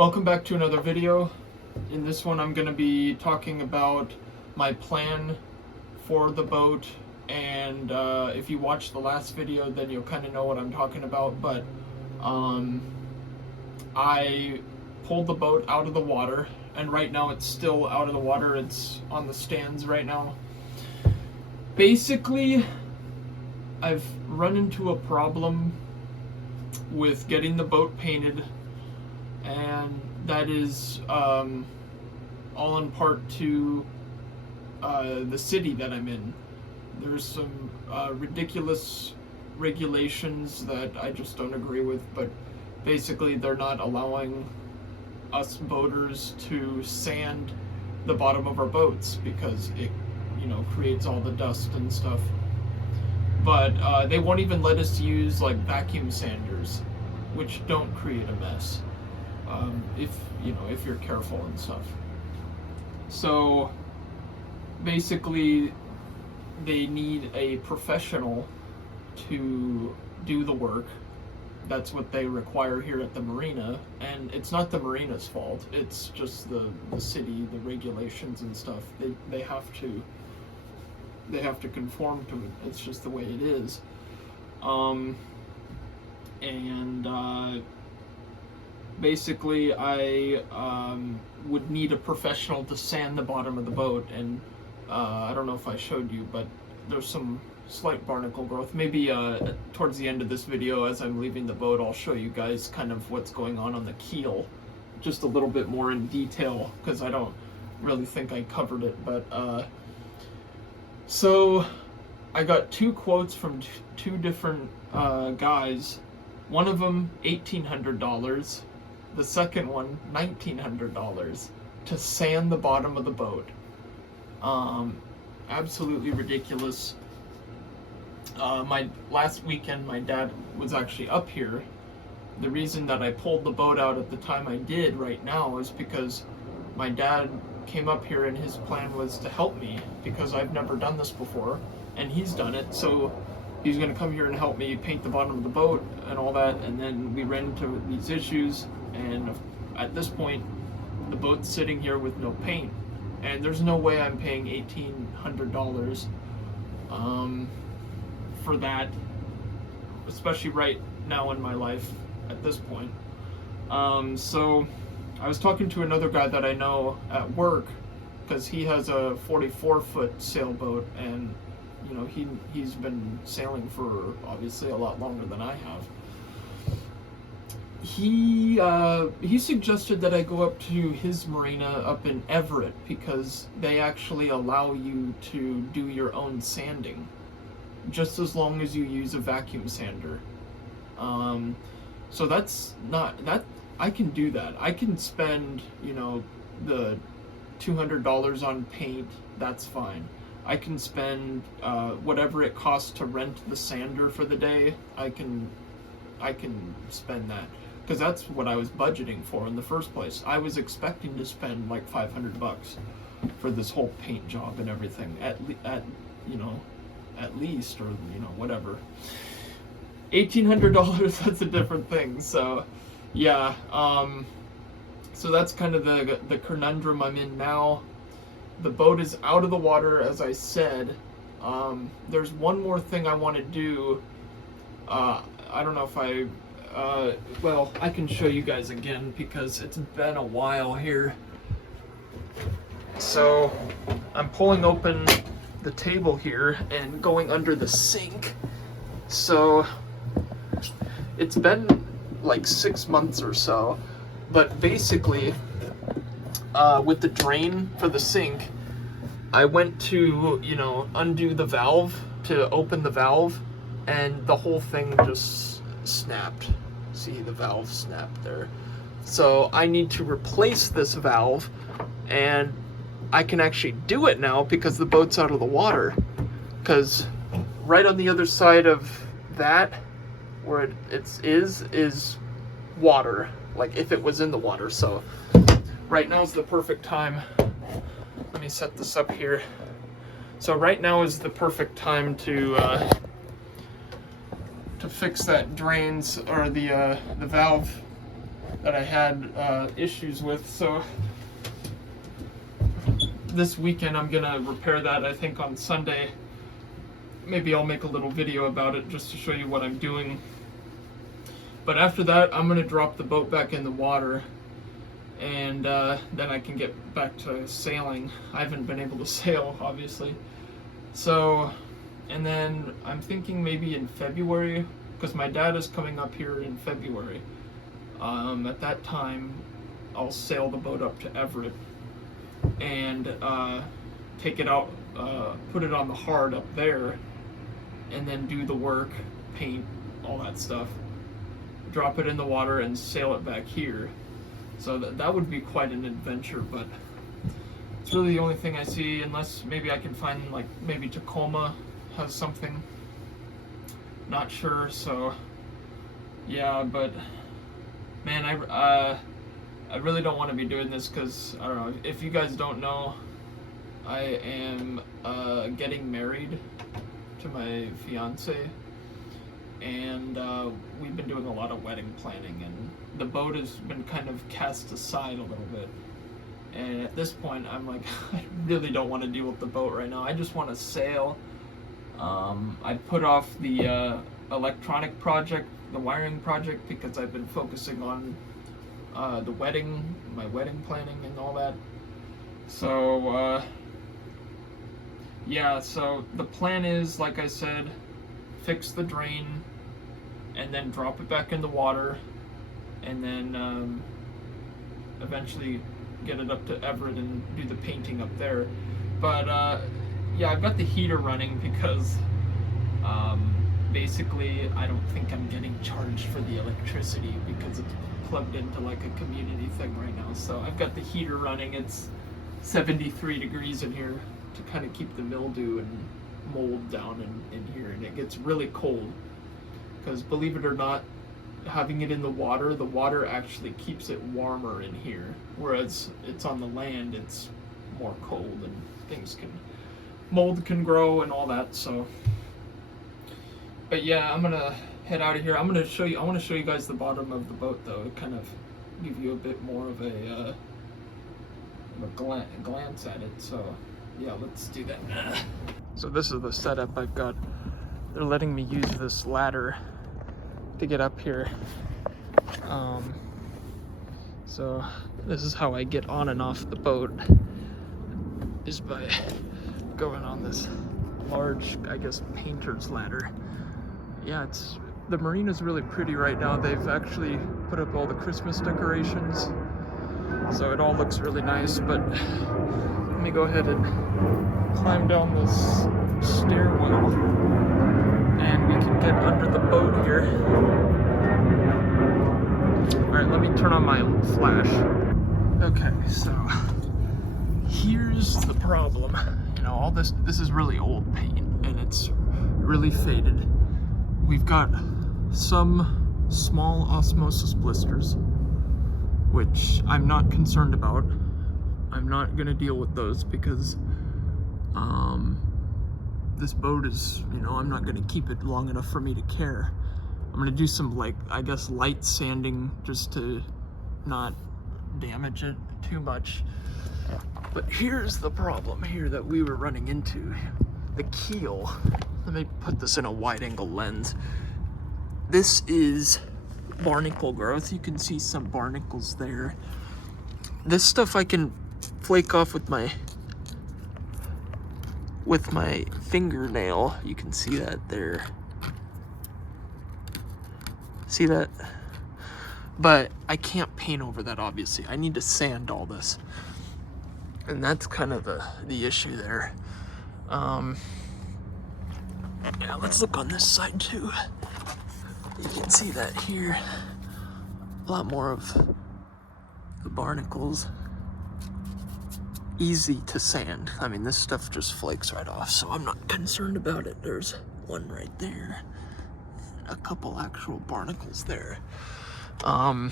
Welcome back to another video. In this one I'm going to be talking about my plan for the boat, and if you watched the last video then you'll kind of know what I'm talking about, but I pulled the boat out of the water, and right now it's still out of the water. It's on the stands right now. Basically, I've run into a problem with getting the boat painted, and that is all in part to the city that I'm in. There's some ridiculous regulations that I just don't agree with, but basically they're not allowing us boaters to sand the bottom of our boats because it, creates all the dust and stuff. But they won't even let us use like vacuum sanders, which don't create a mess. If you're careful and stuff. So basically they need a professional to do the work. That's what they require here at the marina, and it's not the marina's fault. It's just the city, the regulations and stuff. They have to conform to it. It's just the way it is. Basically I would need a professional to sand the bottom of the boat, and I don't know if I showed you, but there's some slight barnacle growth. Maybe towards the end of this video, as I'm leaving the boat, I'll show you guys kind of what's going on the keel, just a little bit more in detail, because I don't really think I covered it. But so I got two quotes from two different guys. One of them $1,800, the second one $1,900 to sand the bottom of the boat. Absolutely ridiculous. My last weekend, my dad was actually up here. The reason that I pulled the boat out at the time I did right now is because my dad came up here and his plan was to help me, because I've never done this before and he's done it. So he's going to come here and help me paint the bottom of the boat and all that. And then we ran into these issues, and at this point the boat's sitting here with no paint, and there's no way I'm paying $1,800 for that, especially right now in my life at this point. So I was talking to another guy that I know at work, because he has a 44-foot sailboat, and he's been sailing for obviously a lot longer than I have. He suggested that I go up to his marina up in Everett, because they actually allow you to do your own sanding, just as long as you use a vacuum sander. So that's not that I can do that. I can spend the $200 on paint. That's fine. I can spend whatever it costs to rent the sander for the day. I can spend that, because that's what I was budgeting for in the first place. I was expecting to spend like $500 for this whole paint job and everything, at least, or whatever. $1,800, that's a different thing. So yeah, so that's kind of the conundrum I'm in now. The boat is out of the water, as I said. There's one more thing I want to do. I don't know if well, I can show you guys again because it's been a while here. So I'm pulling open the table here and going under the sink. So it's been like 6 months or so, but basically with the drain for the sink, I went to undo the valve to open the valve, and the whole thing just snapped. See, the valve snapped there. So I need to replace this valve, and I can actually do it now because the boat's out of the water. Because right on the other side of that, where it is water, like if it was in the water. So right now is the perfect time. Let me set this up here. So right now is the perfect time to fix that drains, or the valve that I had issues with. So this weekend I'm gonna repair that, I think on Sunday. Maybe I'll make a little video about it just to show you what I'm doing. But after that, I'm gonna drop the boat back in the water, and then I can get back to sailing. I haven't been able to sail, obviously. So, and then I'm thinking maybe in February, because my dad is coming up here in February. At that time, I'll sail the boat up to Everett and take it out, put it on the hard up there, and then do the work, paint, all that stuff. Drop it in the water and sail it back here. So that would be quite an adventure, but it's really the only thing I see, unless maybe I can find, like, maybe Tacoma has something. Not sure, so yeah, but man, I really don't want to be doing this because, I don't know, if you guys don't know, I am getting married to my fiance, and we've been doing a lot of wedding planning, and the boat has been kind of cast aside a little bit. And at this point, I'm like, I really don't want to deal with the boat right now. I just want to sail. I put off the electronic project, the wiring project, because I've been focusing on the wedding, my wedding planning and all that. So, yeah, so the plan is, like I said, fix the drain and then drop it back in the water, and then eventually get it up to Everett and do the painting up there. But yeah, I've got the heater running because basically I don't think I'm getting charged for the electricity because it's plugged into like a community thing right now. So I've got the heater running. It's 73 degrees in here to kind of keep the mildew and mold down in here, and it gets really cold because, believe it or not, having it in the water actually keeps it warmer in here, whereas it's on the land, it's more cold and mold can grow and all that. So, but yeah, I'm gonna head out of here. I want to show you guys the bottom of the boat, though, to kind of give you a bit more of a glance at it. So yeah, let's do that. So this is the setup I've got. They're letting me use this ladder to get up here. So this is how I get on and off the boat, is by going on this large, I guess, painter's ladder. Yeah, the marina's really pretty right now. They've actually put up all the Christmas decorations, so it all looks really nice. But let me go ahead and climb down this stairwell, and we can get under the boat here. Alright, let me turn on my flash. Okay, so here's the problem. You know, all this is really old paint, and it's really faded. We've got some small osmosis blisters, which I'm not concerned about. I'm not gonna deal with those because this boat is, you know, I'm not gonna keep it long enough for me to care. I'm gonna do some, like, I guess, light sanding just to not damage it too much. But here's the problem here that we were running into. The keel. Let me put this in a wide angle lens. This is barnacle growth. You can see some barnacles there. This stuff I can flake off with my fingernail. You can see that there. See that? But I can't paint over that, obviously. I need to sand all this. And that's kind of the issue there. Yeah, let's look on this side too. You can see that here. A lot more of the barnacles. Easy to sand. I mean, this stuff just flakes right off, so I'm not concerned about it. There's one right there. A couple actual barnacles there. So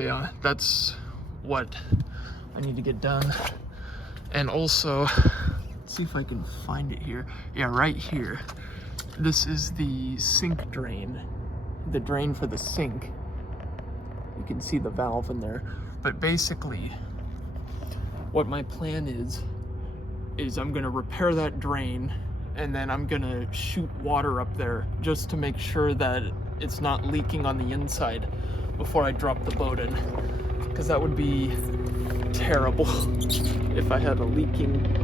yeah, that's what I need to get done. And also, let's see if I can find it here. Yeah, right here. This is the sink drain, the drain for the sink. You can see the valve in there. But basically, what my plan is I'm gonna repair that drain, and then I'm gonna shoot water up there just to make sure that it's not leaking on the inside before I drop the boat in, because that would be terrible if I had a leaking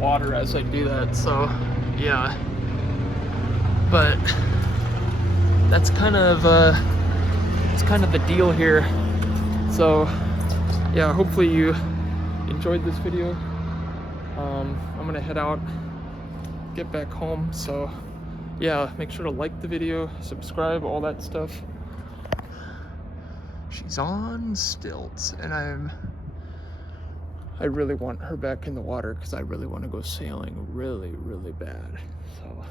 water as I do that. So yeah, but that's kind of the deal here. So yeah, hopefully you enjoyed this video. I'm gonna head out, get back home. So yeah, make sure to like the video, subscribe, all that stuff. She's on stilts, and I really want her back in the water because I really want to go sailing really, really bad. So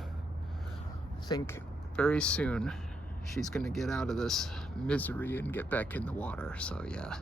I think very soon she's gonna get out of this misery and get back in the water. So yeah.